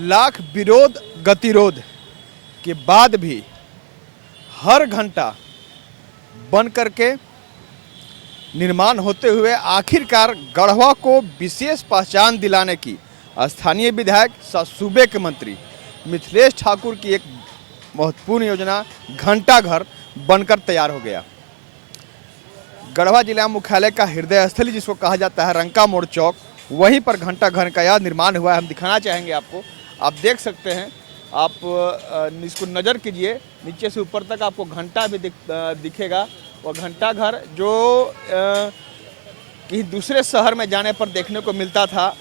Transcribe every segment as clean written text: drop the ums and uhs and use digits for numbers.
लाख विरोध गतिरोध के बाद भी हर घंटा बन करके निर्माण होते हुए आखिरकार गढ़वा को विशेष पहचान दिलाने की स्थानीय विधायक सूबे के मंत्री मिथिलेश ठाकुर की एक महत्वपूर्ण योजना घंटा घर बनकर तैयार हो गया। गढ़वा जिला मुख्यालय का हृदय स्थली जिसको कहा जाता है रंका मोड़ चौक, वहीं पर घंटा घर का यह निर्माण हुआ है। हम दिखाना चाहेंगे आपको, आप देख सकते हैं। आप इसको नज़र कीजिए, नीचे से ऊपर तक आपको घंटा भी दिखेगा। वह घंटा घर जो कहीं दूसरे शहर में जाने पर देखने को मिलता था।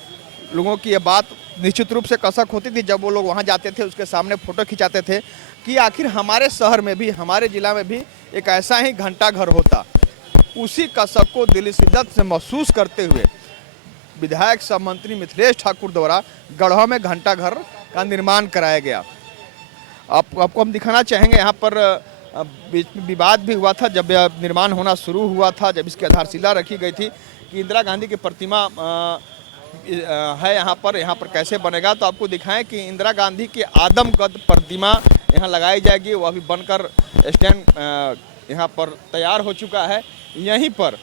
लोगों की ये बात निश्चित रूप से कसक होती थी जब वो लोग वहाँ जाते थे, उसके सामने फ़ोटो खिंचाते थे कि आखिर हमारे शहर में भी, हमारे ज़िला में भी एक ऐसा ही घंटा घर होता। उसी कसक को दिली शिद्दत से महसूस करते हुए विधायक सह मंत्री मिथिलेश ठाकुर द्वारा गढ़वा में घंटा घर का निर्माण कराया गया। आपको हम दिखाना चाहेंगे। यहाँ पर बीच में विवाद भी हुआ था जब निर्माण होना शुरू हुआ था, जब इसकी आधारशिला रखी गई थी कि इंदिरा गांधी की प्रतिमा है यहाँ पर कैसे बनेगा। तो आपको दिखाएं कि इंदिरा गांधी की आदमकद प्रतिमा यहाँ लगाई जाएगी। वो अभी बनकर स्टैंड यहाँ पर तैयार हो चुका है। यहीं पर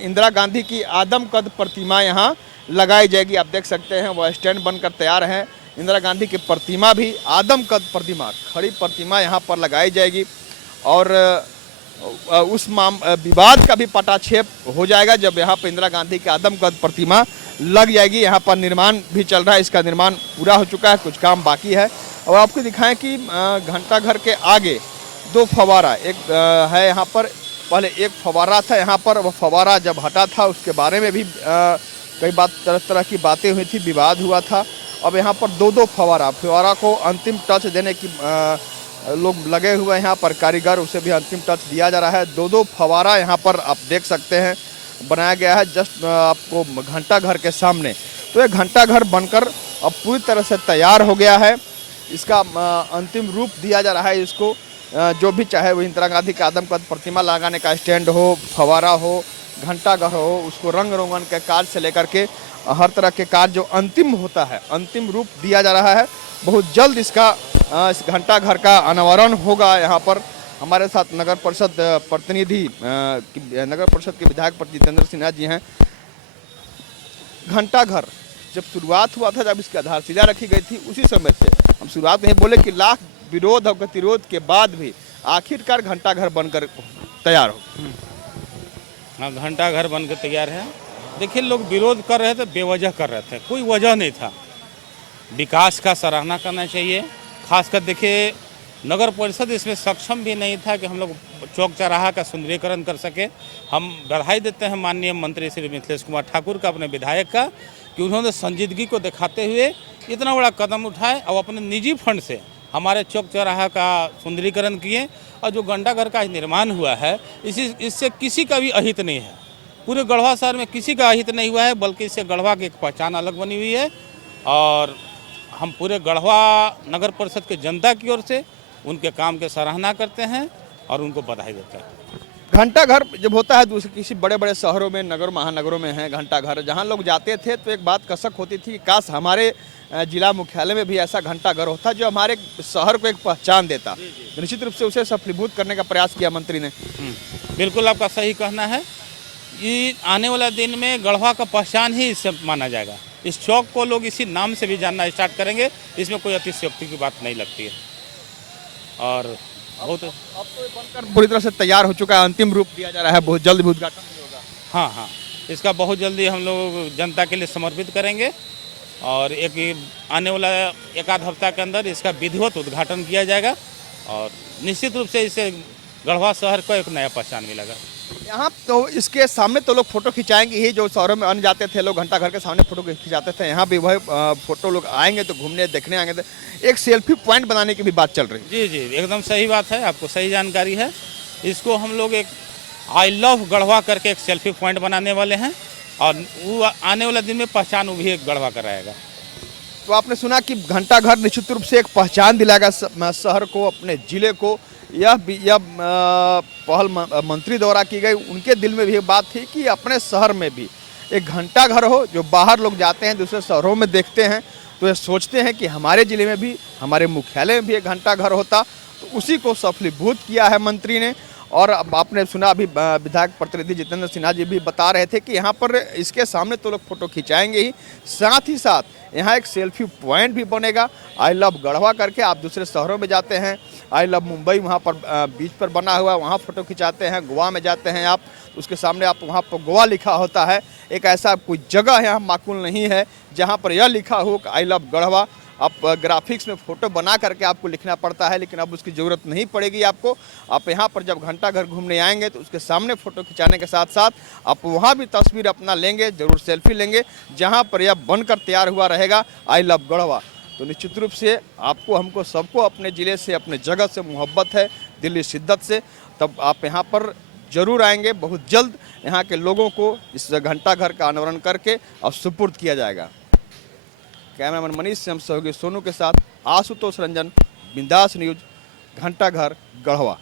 इंदिरा गांधी की आदमकद प्रतिमा यहाँ लगाई जाएगी। आप देख सकते हैं वह स्टैंड बनकर तैयार है। इंदिरा गांधी की प्रतिमा भी, आदमकद प्रतिमा, खड़ी प्रतिमा यहाँ पर लगाई जाएगी और उस विवाद का भी पटाक्षेप हो जाएगा जब यहाँ पर इंदिरा गांधी की आदमकद प्रतिमा लग जाएगी। यहाँ पर निर्माण भी चल रहा है, इसका निर्माण पूरा हो चुका है, कुछ काम बाकी है। और आपको दिखाएं कि घंटा घर के आगे दो फव्वारा, एक है यहाँ पर, पहले एक फव्वारा था यहाँ पर, वह फव्वारा जब हटा था उसके बारे में भी कई तरह तरह की बातें हुई थी, विवाद हुआ था। अब यहाँ पर दो फव्वारा को अंतिम टच देने की लोग लगे हुए हैं यहाँ पर, कारीगर, उसे भी अंतिम टच दिया जा रहा है। दो फव्वारा यहाँ पर आप देख सकते हैं बनाया गया है जस्ट आपको घंटा घर के सामने। तो ये घंटा घर बनकर अब पूरी तरह से तैयार हो गया है। इसका अंतिम रूप दिया जा रहा है। इसको जो भी चाहे वो इंदिरा गांधी के आदमकद प्रतिमा लगाने का स्टैंड हो, फव्वारा हो, घंटा घर हो, उसको रंग रोगन के कार्य से लेकर के हर तरह के कार्य जो अंतिम होता है, अंतिम रूप दिया जा रहा है। बहुत जल्द इसका इस घंटा घर का अनावरण होगा। यहाँ पर हमारे साथ नगर परिषद प्रतिनिधि, नगर परिषद के विधायक जितेंद्र सिन्हा जी हैं। घंटा घर जब शुरुआत हुआ था, जब इसकी आधारशिला रखी गई थी, उसी समय से हम शुरुआत में बोले कि लाख विरोध और गतिरोध के बाद भी आखिरकार घंटा घर बनकर तैयार हो। हाँ, घंटा घर बनकर तैयार है। देखिए, लोग विरोध कर रहे थे, बेवजह कर रहे थे, कोई वजह नहीं था। विकास का सराहना करना चाहिए। खासकर देखिए, नगर परिषद इसमें सक्षम भी नहीं था कि हम लोग चौक चौराहा का सुंदरीकरण कर सके। हम बधाई देते हैं माननीय मंत्री श्री मिथिलेश कुमार ठाकुर का, अपने विधायक का, कि उन्होंने संजीदगी को दिखाते हुए इतना बड़ा कदम उठाए और अपने निजी फंड से हमारे चौक चौराहा का सुंदरीकरण किए। और जो घंटा घर का निर्माण हुआ है, इससे किसी का भी अहित नहीं है। पूरे गढ़वा शहर में किसी का अहित नहीं हुआ है, बल्कि इससे गढ़वा की एक पहचान अलग बनी हुई है। और हम पूरे गढ़वा नगर परिषद के जनता की ओर से उनके काम की सराहना करते हैं और उनको बधाई देते हैं। घंटा घर जब होता है दूसरे किसी बड़े बड़े शहरों में, नगर महानगरों में है घंटा घर, जहाँ लोग जाते थे तो एक बात कसक होती थी, काश हमारे जिला मुख्यालय में भी ऐसा घंटा घर होता जो हमारे शहर को एक पहचान देता। निश्चित रूप से उसे सफलीभूत करने का प्रयास किया मंत्री ने। बिल्कुल आपका सही कहना है। ये आने वाला दिन में गढ़वा का पहचान ही इससे माना जाएगा। इस चौक को लोग इसी नाम से भी जानना स्टार्ट करेंगे। इसमें कोई अतिशयोक्ति की बात नहीं लगती है। और बहुत अब तो बनकर पूरी तरह से तैयार हो चुका है, अंतिम रूप दिया जा रहा है, बहुत जल्द भी उद्घाटन भी होगा। हाँ, इसका बहुत जल्दी हम लोग जनता के लिए समर्पित करेंगे और एक आने वाला एक आध हफ्ता के अंदर इसका विधिवत उद्घाटन किया जाएगा और निश्चित रूप से इससे गढ़वा शहर को एक नया पहचान मिलेगा। यहाँ तो इसके सामने तो लोग फोटो खिंचाएंगे ही, जो शहरों में अन्य जाते थे लोग घंटा घर के सामने फोटो खिंचाते थे, यहाँ भी वही फोटो लोग आएंगे तो घूमने देखने आएंगे तो एक सेल्फी पॉइंट बनाने की भी बात चल रही है। जी, एकदम सही बात है, आपको सही जानकारी है। इसको हम लोग एक आई लव गढ़वा करके एक सेल्फी पॉइंट बनाने वाले हैं और वो आने वाले दिन में पहचान वो भी एक गढ़वा कराएगा। तो आपने सुना कि घंटा घर निश्चित रूप से एक पहचान दिलाएगा शहर को, अपने जिले को। यह पहल मंत्री द्वारा की गई। उनके दिल में भी एक बात थी कि अपने शहर में भी एक घंटा घर हो, जो बाहर लोग जाते हैं दूसरे शहरों में देखते हैं तो ये सोचते हैं कि हमारे ज़िले में भी, हमारे मुख्यालय में भी एक घंटाघर होता, तो उसी को सफलीभूत किया है मंत्री ने। और अब आपने सुना अभी विधायक प्रतिनिधि जितेंद्र सिन्हा जी भी बता रहे थे कि यहाँ पर इसके सामने तो लोग फोटो खिंचाएंगे ही, साथ ही साथ यहाँ एक सेल्फी पॉइंट भी बनेगा। आई लव गढ़वा करके आप दूसरे शहरों में जाते हैं, आई लव मुंबई वहाँ पर बीच पर बना हुआ, वहाँ फोटो खिंचाते हैं। गोवा में जाते हैं आप, उसके सामने आप वहाँ पर गोवा लिखा होता है। एक ऐसा कोई जगह यहाँ माकूल नहीं है जहाँ पर यह लिखा हो कि आई लव गढ़वा। आप ग्राफिक्स में फ़ोटो बना करके आपको लिखना पड़ता है, लेकिन अब उसकी ज़रूरत नहीं पड़ेगी आपको। आप यहाँ पर जब घंटाघर घूमने आएंगे तो उसके सामने फ़ोटो खिंचाने के साथ साथ आप वहाँ भी तस्वीर अपना लेंगे, ज़रूर सेल्फी लेंगे, जहाँ पर यह बनकर तैयार हुआ रहेगा आई लव गढ़वा। तो निश्चित रूप से आपको, हमको, सबको अपने ज़िले से, अपने जगह से मोहब्बत है, दिल्ली शिद्दत से, तब आप यहाँ पर जरूर आएंगे। बहुत जल्द यहाँ के लोगों को इस घंटाघर का अनावरण करके अब सुपुर्द किया जाएगा। कैमरामैन मनीष से हम सहयोगी सोनू के साथ आशुतोष रंजन, बिंदास न्यूज, घंटाघर, गढ़वा।